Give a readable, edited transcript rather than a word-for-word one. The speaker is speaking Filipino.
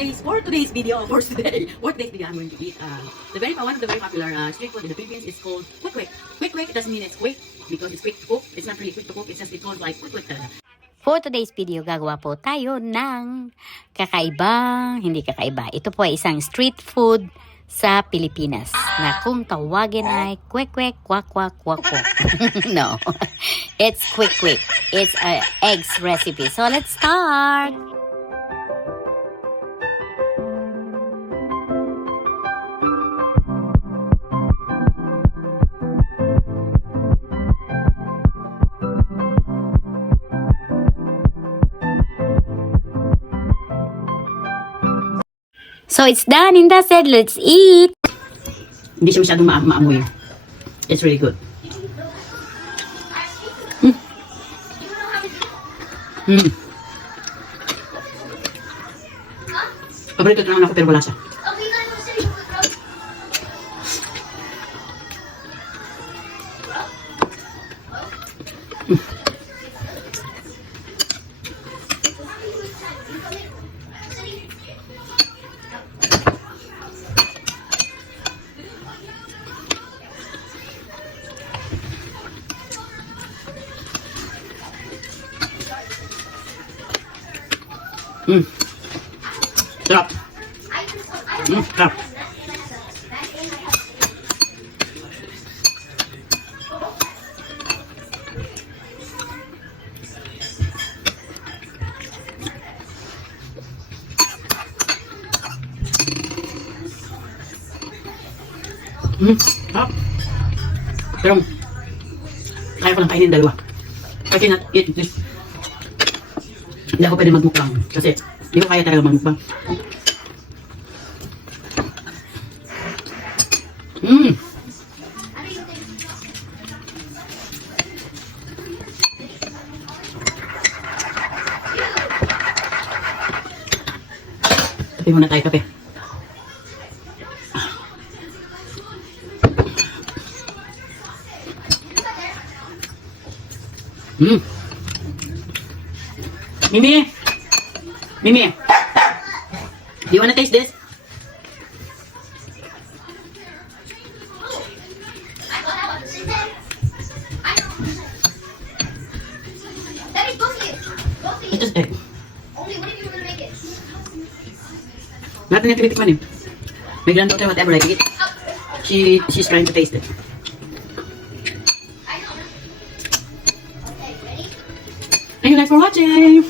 today's video, for today's video, I'm going to eat one of the very popular street food in the Philippines. It's called kwekkwek. Kwekkwek, it doesn't mean it's quick because it's quick to cook. It's not really quick to cook. It's just it sounds like kwekkwek talaga. For today's video, gagawa po tayo ng hindi kakaiba. Ito po ay isang street food sa Pilipinas na kung tawagin ay kwek-kwek, kwak-kwak, kwak-kwak. No, it's kwek-kwek. It's an eggs recipe. So let's start! So it's done and dusted. Let's eat. Hindi siya masyadong maamoy. It's really good. Paborito naman ako pero wala siya. Sarap. Sarap. Sarap. Pero kaya ko lang kainin dalawa. I cannot eat this. Hindi ako pwede magmukbang kasi hindi ko kaya talaga magmukbang. Kape muna tayo, kape. Mimi, do you wanna taste this? It's just egg. Natin yung tinitikman eh. My granddaughter, whatever I eat, she's trying to taste it. Thank you guys for watching.